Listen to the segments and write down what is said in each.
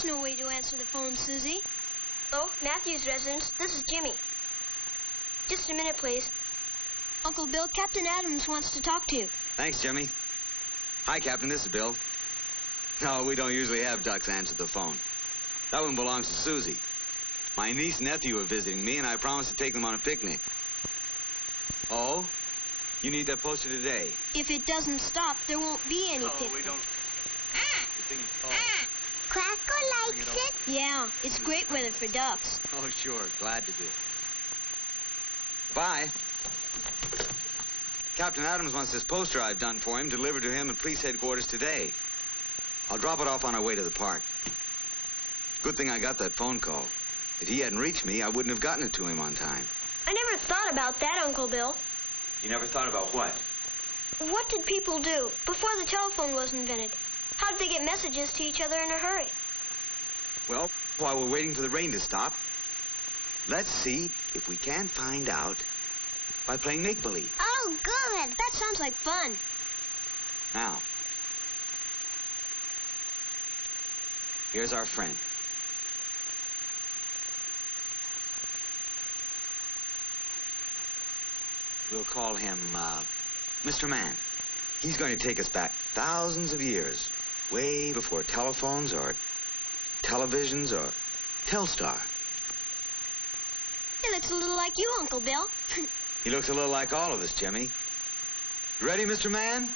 That's no way to answer the phone, Susie. Hello, Matthew's residence. This is Jimmy. Just a minute, please. Uncle Bill, Captain Adams wants to talk to you. Thanks, Jimmy. Hi, Captain. This is Bill. No, we don't usually have ducks answer the phone. That one belongs to Susie. My niece and nephew are visiting me, and I promised to take them on a picnic. Oh? You need that posted today. If it doesn't stop, there won't be any picnic. We don't... The thing is called... Cracker likes it. Yeah, it's great weather for ducks. Oh, sure. Glad to do it. Bye. Captain Adams wants this poster I've done for him delivered to him at police headquarters today. I'll drop it off on our way to the park. Good thing I got that phone call. If he hadn't reached me, I wouldn't have gotten it to him on time. I never thought about that, Uncle Bill. You never thought about what? What did people do before the telephone was invented? How did they get messages to each other in a hurry? Well, while we're waiting for the rain to stop, let's see if we can't find out by playing make-believe. Oh, good. That sounds like fun. Now, here's our friend. We'll call him, Mr. Man. He's going to take us back thousands of years, way before telephones or televisions or Telstar. He looks a little like you, Uncle Bill. He looks a little like all of us, Jimmy. You ready, Mr. Man?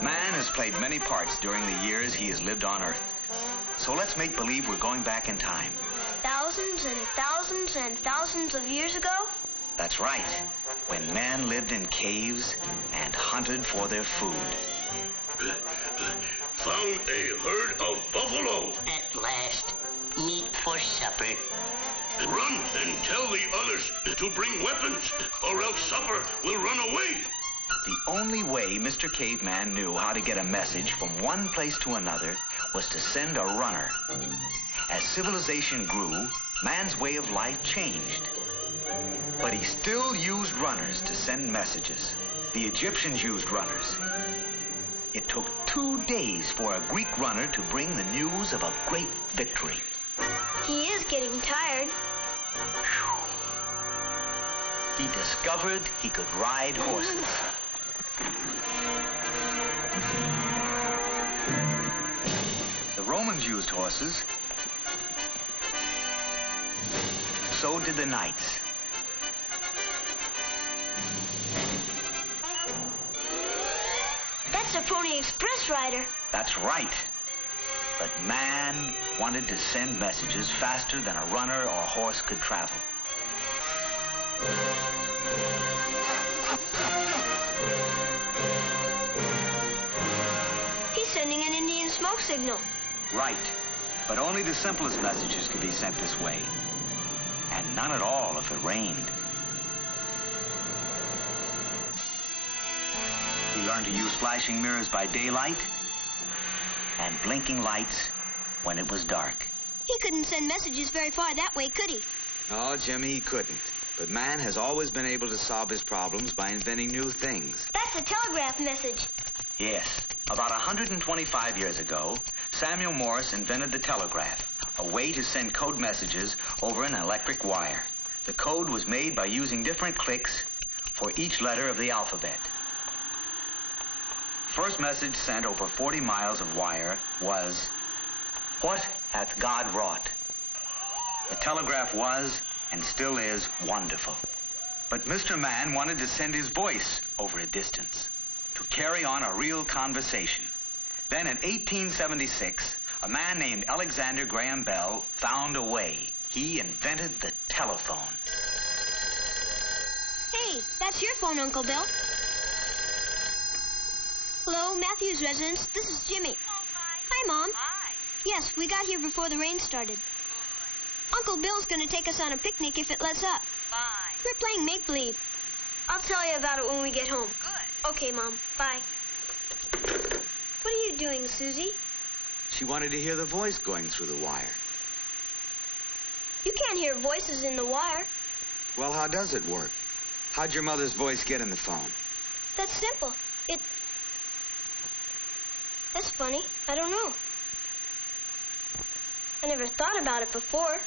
Man has played many parts during the years he has lived on Earth. So let's make believe we're going back in time. Thousands and thousands and thousands of years ago? That's right, when man lived in caves and hunted for their food. Found a herd of buffalo. At last, meat for supper. Run and tell the others to bring weapons, or else supper will run away. The only way Mr. Caveman knew how to get a message from one place to another was to send a runner. As civilization grew, man's way of life changed. But he still used runners to send messages. The Egyptians used runners. It took 2 days for a Greek runner to bring the news of a great victory. He is getting tired. He discovered he could ride horses. The Romans used horses. So did the knights. That's a Pony Express rider. That's right. But man wanted to send messages faster than a runner or horse could travel. He's sending an Indian smoke signal. Right. But only the simplest messages could be sent this way. And none at all if it rained. He learned to use flashing mirrors by daylight and blinking lights when it was dark. He couldn't send messages very far that way, could he? No, Jimmy, he couldn't. But man has always been able to solve his problems by inventing new things. That's a telegraph message. Yes. About 125 years ago, Samuel Morse invented the telegraph, a way to send code messages over an electric wire. The code was made by using different clicks for each letter of the alphabet. First message sent over 40 miles of wire was, "What hath God wrought?" The telegraph was, and still is, wonderful. But Mr. Man wanted to send his voice over a distance, to carry on a real conversation. Then in 1876, a man named Alexander Graham Bell found a way. He invented the telephone. Hey, that's your phone, Uncle Bill. Hello, Matthew's residence. This is Jimmy. Oh, hi. Hi, Mom. Hi. Yes, we got here before the rain started. Good. Uncle Bill's going to take us on a picnic if it lets up. Fine. We're playing make-believe. I'll tell you about it when we get home. Good. Okay, Mom. Bye. What are you doing, Susie? She wanted to hear the voice going through the wire. You can't hear voices in the wire. Well, how does it work? How'd your mother's voice get in the phone? That's simple. That's funny. I don't know. I never thought about it before.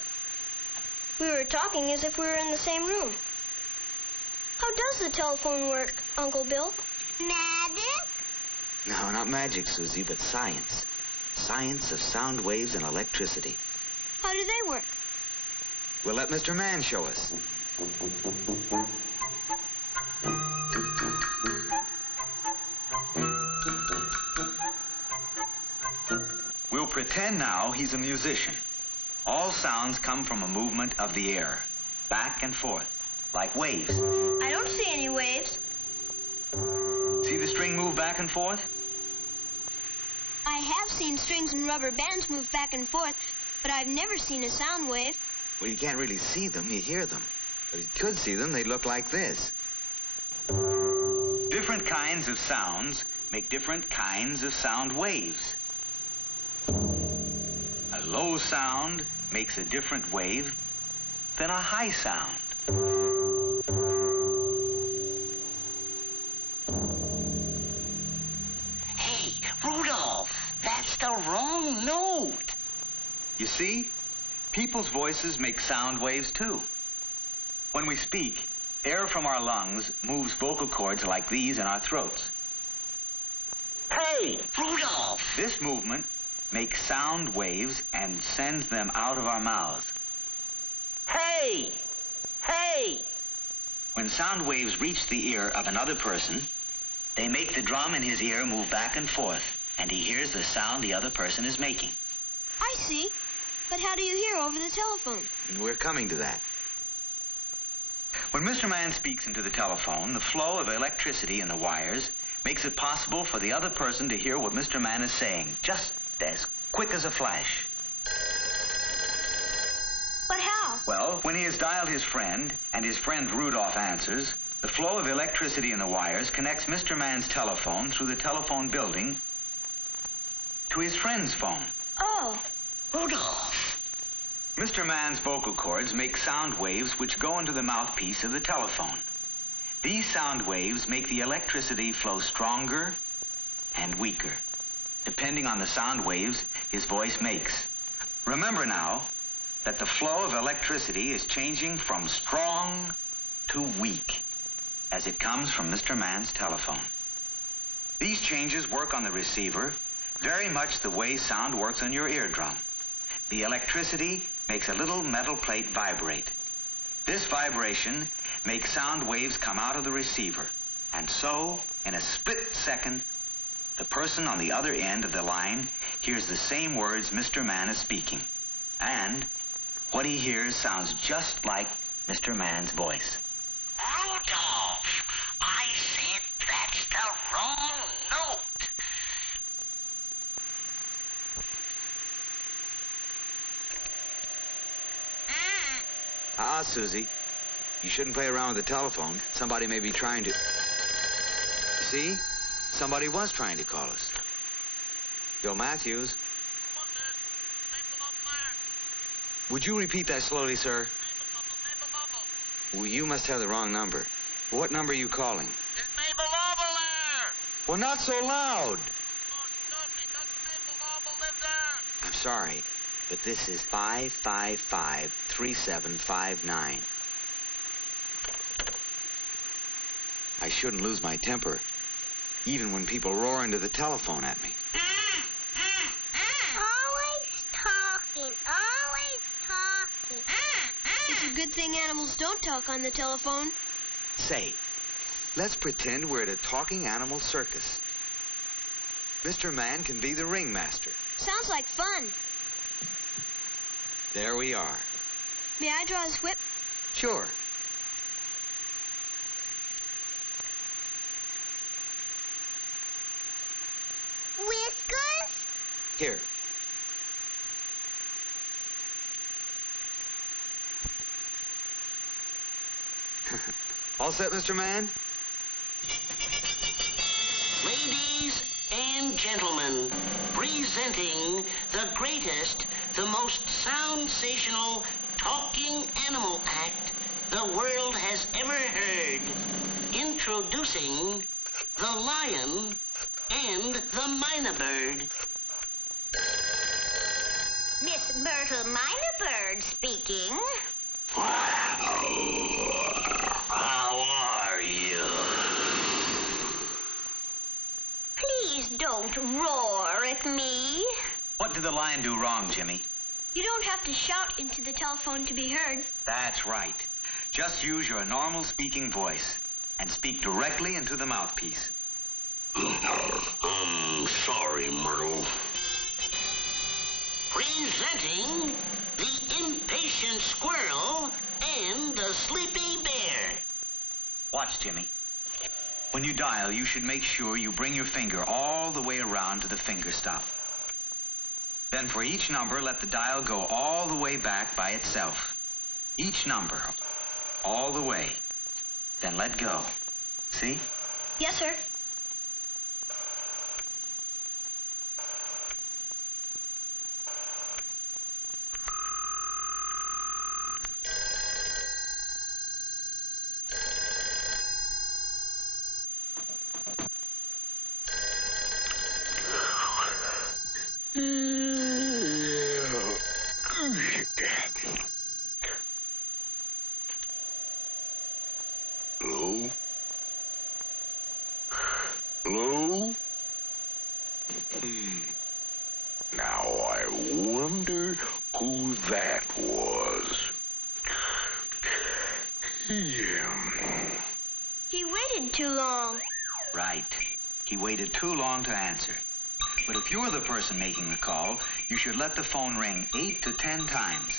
We were talking as if we were in the same room. How does the telephone work, Uncle Bill? Magic? No, not magic, Susie, but science. Science of sound waves and electricity. How do they work? We'll let Mr. Man show us. We'll pretend now he's a musician. All sounds come from a movement of the air, back and forth, like waves. I don't see any waves. See the string move back and forth? I have seen strings and rubber bands move back and forth, but I've never seen a sound wave. Well, you can't really see them, you hear them. But if you could see them, they'd look like this. Different kinds of sounds make different kinds of sound waves. A low sound makes a different wave than a high sound. Hey, Rudolph, that's the wrong note. You see, people's voices make sound waves too. When we speak, air from our lungs moves vocal cords like these in our throats. Hey, Rudolph. This movement makes sound waves and sends them out of our mouths. Hey, hey. When sound waves reach the ear of another person, they make the drum in his ear move back and forth, and he hears the sound the other person is making. I see. But how do you hear over the telephone? We're coming to that. When Mr. Man speaks into the telephone, the flow of electricity in the wires makes it possible for the other person to hear what Mr. Man is saying, just as quick as a flash. But how? Well, when he has dialed his friend, and his friend Rudolph answers, the flow of electricity in the wires connects Mr. Man's telephone through the telephone building to his friend's phone. Oh. Rudolph. Mr. Man's vocal cords make sound waves which go into the mouthpiece of the telephone. These sound waves make the electricity flow stronger and weaker, depending on the sound waves his voice makes. Remember now that the flow of electricity is changing from strong to weak as it comes from Mr. Man's telephone. These changes work on the receiver very much the way sound works on your eardrum. The electricity makes a little metal plate vibrate. This vibration makes sound waves come out of the receiver. And so, in a split second, the person on the other end of the line hears the same words Mr. Man is speaking. And what he hears sounds just like Mr. Man's voice. Rudolph, I said that's the wrong note. Susie, you shouldn't play around with the telephone. Somebody may be trying to... See? Somebody was trying to call us. Bill Matthews. Would you repeat that slowly, sir? Well, you must have the wrong number. What number are you calling? It's Mabel Noble there. Well, not so loud. Oh, excuse me. Doesn't Mabel Noble live there? I'm sorry, but this is 555-3759. I shouldn't lose my temper, even when people roar into the telephone at me. Always talking. It's a good thing animals don't talk on the telephone. Say, let's pretend we're at a talking animal circus. Mr. Man can be the ringmaster. Sounds like fun. There we are. May I draw his whip? Sure. Whiskers? Here. All set, Mr. Man? Ladies and gentlemen, presenting the greatest, the most sensational talking animal act the world has ever heard. Introducing the lion and the mynah bird. Miss Myrtle Minor Bird speaking. How are you? Please don't roar at me. What did the lion do wrong, Jimmy? You don't have to shout into the telephone to be heard. That's right. Just use your normal speaking voice and speak directly into the mouthpiece. I'm sorry, Myrtle. Presenting the impatient squirrel and the sleepy bear. Watch, Jimmy. When you dial, you should make sure you bring your finger all the way around to the finger stop. Then for each number, let the dial go all the way back by itself. Each number, all the way. Then let go. See? Yes, sir. Hello? Hello? Now I wonder who that was. Yeah. He waited too long. Right. He waited too long to answer. But if you're the person making the call, you should let the phone ring 8 to 10 times.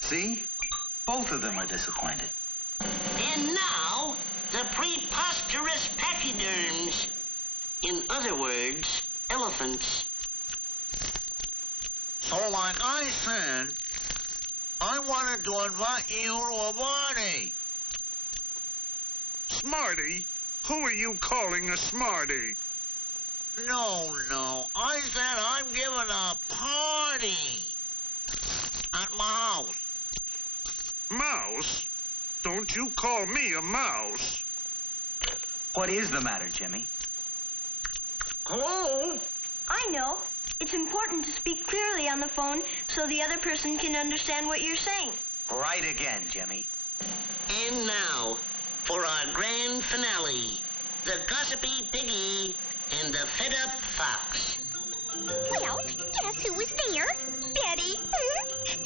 See? Both of them are disappointed. And now, the preposterous pachyderms. In other words, elephants. So like I said, I wanted to invite you to a party. Smarty? Who are you calling a smarty? No, I said I'm giving a party at my house. Mouse? Don't you call me a mouse. What is the matter, Jimmy? Hello? I know. It's important to speak clearly on the phone so the other person can understand what you're saying. Right again, Jimmy. And now, for our grand finale, the gossipy piggy and the fed-up fox. Well, guess who was there? Betty.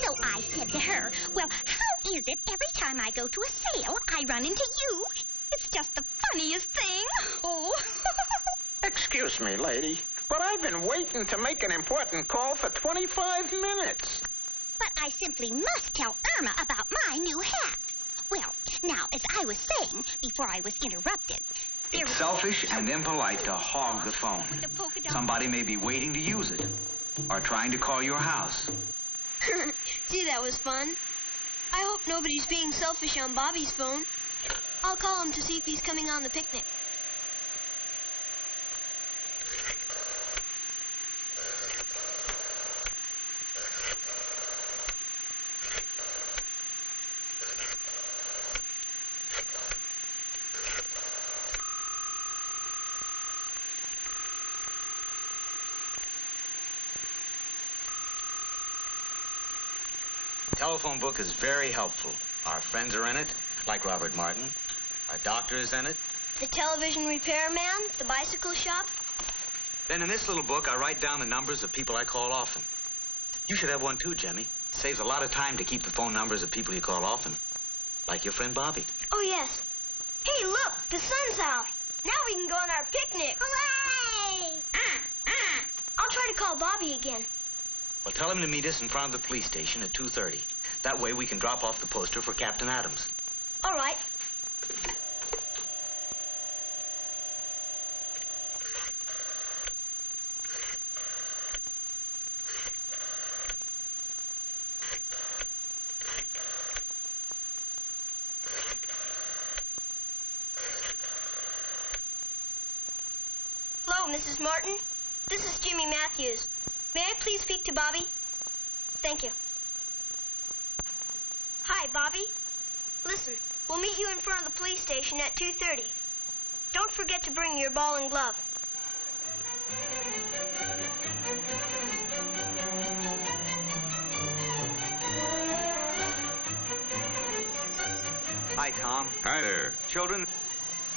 So I said to her, well, how is it every time I go to a sale, I run into you? It's just the funniest thing. Oh. Excuse me, lady, but I've been waiting to make an important call for 25 minutes. But I simply must tell Irma about my new hat. Well, now, as I was saying before I was interrupted, It's selfish and impolite to hog the phone. Somebody may be waiting to use it or trying to call your house. Gee, that was fun. I hope nobody's being selfish on Bobby's phone. I'll call him to see if he's coming on the picnic. Telephone book is very helpful. Our friends are in it, like Robert Martin. Our doctor is in it. The television repairman, the bicycle shop. Then in this little book, I write down the numbers of people I call often. You should have one too, Jimmy. Saves a lot of time to keep the phone numbers of people you call often. Like your friend Bobby. Oh, yes. Hey, look, the sun's out. Now we can go on our picnic. Hooray! I'll try to call Bobby again. Well, tell him to meet us in front of the police station at 2:30. That way we can drop off the poster for Captain Adams. All right. Hello, Mrs. Martin. This is Jimmy Matthews. May I please speak to Bobby? Thank you. Hi, Bobby. Listen, we'll meet you in front of the police station at 2:30. Don't forget to bring your ball and glove. Hi, Tom. Hi there. Children,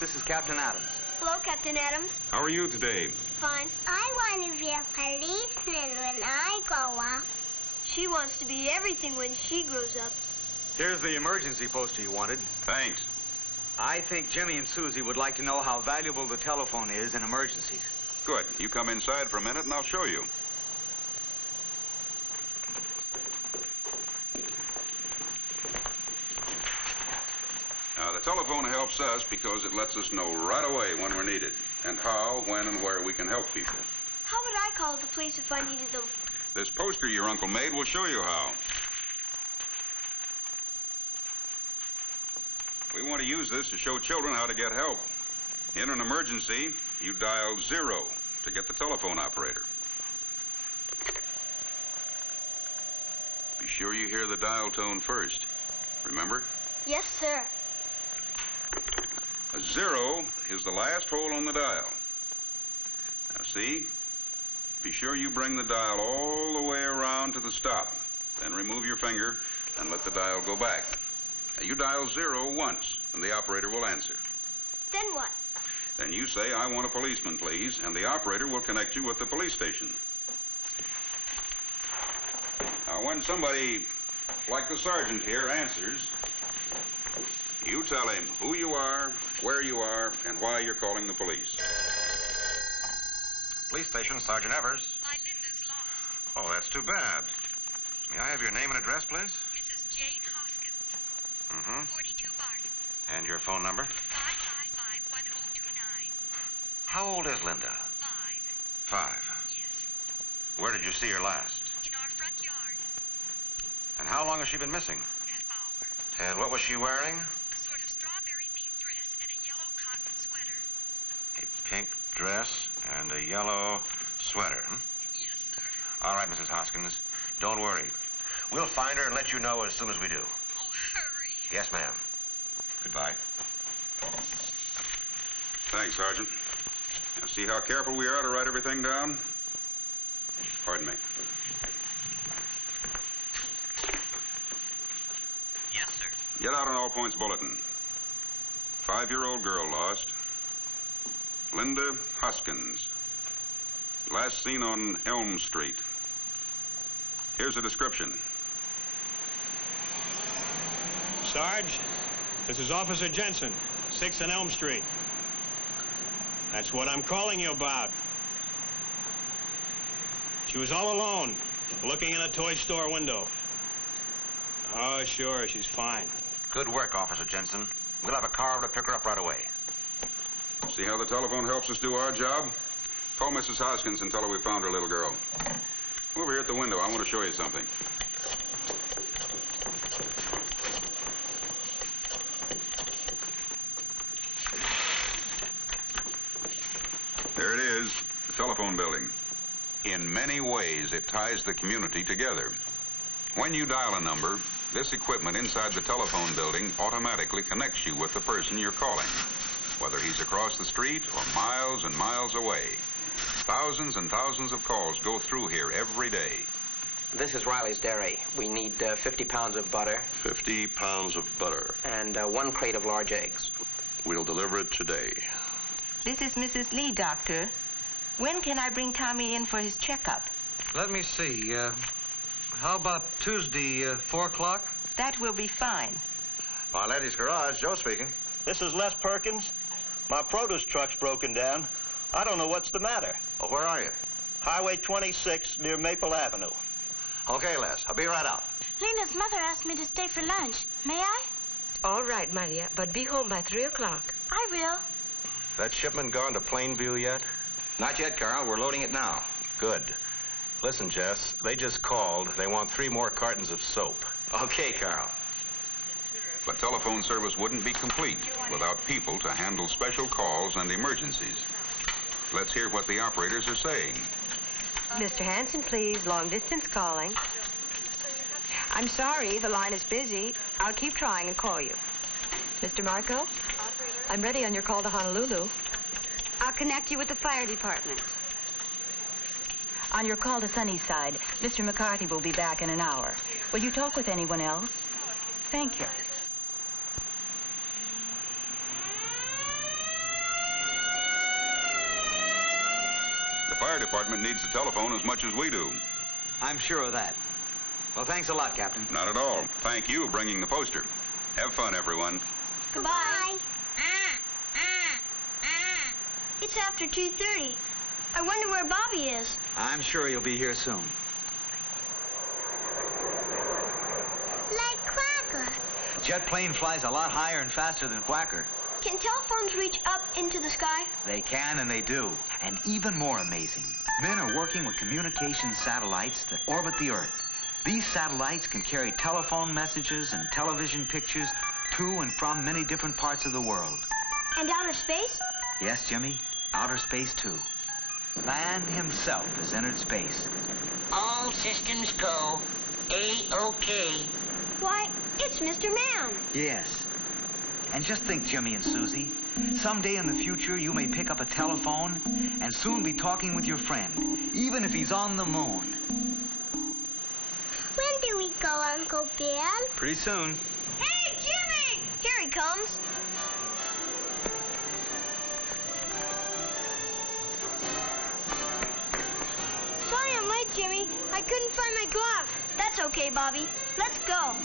this is Captain Adams. Hello, Captain Adams. How are you today? Fine. I want to be a policeman when I grow up. She wants to be everything when she grows up. Here's the emergency poster you wanted. Thanks. I think Jimmy and Susie would like to know how valuable the telephone is in emergencies. Good. You come inside for a minute and I'll show you. Now, the telephone helps us because it lets us know right away when we're needed and how, when, and where we can help people. How would I call the police if I needed them? This poster your uncle made will show you how. We want to use this to show children how to get help. In an emergency, you dial 0 to get the telephone operator. Be sure you hear the dial tone first. Remember? Yes, sir. A 0 is the last hole on the dial. Now, see? Be sure you bring the dial all the way around to the stop. Then remove your finger and let the dial go back. Now, you dial 0 once, and the operator will answer. Then what? Then you say, "I want a policeman, please," and the operator will connect you with the police station. Now, when somebody, like the sergeant here, answers, you tell him who you are, where you are, and why you're calling the police. Police station, Sergeant Evers. My Linda's lost. Oh, that's too bad. May I have your name and address, please? Mrs. Jane Hoskins. Mm-hmm. 42 Barton. And your phone number? 555-1029. How old is Linda? 5. 5. Yes. Where did you see her last? In our front yard. And how long has she been missing? Half hour. And what was she wearing? A sort of strawberry pink dress and a yellow cotton sweater. A pink dress and a yellow sweater. Hmm? Yes, sir. All right, Mrs. Hoskins. Don't worry. We'll find her and let you know as soon as we do. Oh, hurry. Yes, ma'am. Goodbye. Thanks, Sergeant. Now, see how careful we are to write everything down? Pardon me. Yes, sir. Get out an all points bulletin. 5-year-old girl lost. Linda Hoskins. Last seen on Elm Street. Here's a description. Sarge, this is Officer Jensen, 6th and Elm Street. That's what I'm calling you about. She was all alone, looking in a toy store window. Oh, sure, she's fine. Good work, Officer Jensen. We'll have a car to pick her up right away. See how the telephone helps us do our job? Call Mrs. Hoskins and tell her we found her little girl. Over here at the window, I want to show you something. There it is, the telephone building. In many ways, it ties the community together. When you dial a number, this equipment inside the telephone building automatically connects you with the person you're calling, whether he's across the street or miles and miles away. Thousands and thousands of calls go through here every day. This is Riley's Dairy. We need 50 pounds of butter. 50 pounds of butter. And 1 crate of large eggs. We'll deliver it today. This is Mrs. Lee, Doctor. When can I bring Tommy in for his checkup? Let me see. How about Tuesday, 4 o'clock? That will be fine. Marletti's Garage, Joe speaking. This is Les Perkins. My produce truck's broken down. I don't know what's the matter. Well, where are you? Highway 26 near Maple Avenue. Okay, Les. I'll be right out. Lena's mother asked me to stay for lunch. May I? All right, Maria, but be home by 3 o'clock. I will. That shipment gone to Plainview yet? Not yet, Carl. We're loading it now. Good. Listen, Jess, they just called. They want 3 more cartons of soap. Okay, Carl. But telephone service wouldn't be complete without people to handle special calls and emergencies. Let's hear what the operators are saying. Mr. Hanson, please. Long distance calling. I'm sorry, the line is busy. I'll keep trying and call you. Mr. Marco, I'm ready on your call to Honolulu. I'll connect you with the fire department. On your call to Sunnyside, Mr. McCarthy will be back in an hour. Will you talk with anyone else? Thank you. fire department needs the telephone as much as we do. I'm sure of that. Well, thanks a lot, Captain. Not at all. Thank you for bringing the poster. Have fun, everyone. Goodbye. It's after 2:30. I wonder where Bobby is. I'm sure he'll be here soon. Like Quacker. Jet plane flies a lot higher and faster than Quacker. Can telephones reach up into the sky? They can and they do. And even more amazing, men are working with communication satellites that orbit the Earth. These satellites can carry telephone messages and television pictures to and from many different parts of the world. And outer space? Yes, Jimmy, outer space too. Man himself has entered space. All systems go. A-OK. Why, it's Mr. Man. Yes. And just think, Jimmy and Susie, someday in the future you may pick up a telephone and soon be talking with your friend, even if he's on the moon. When do we go, Uncle Bill? Pretty soon. Hey, Jimmy! Here he comes. Sorry I'm late, Jimmy. I couldn't find my glove. That's okay, Bobby. Let's go.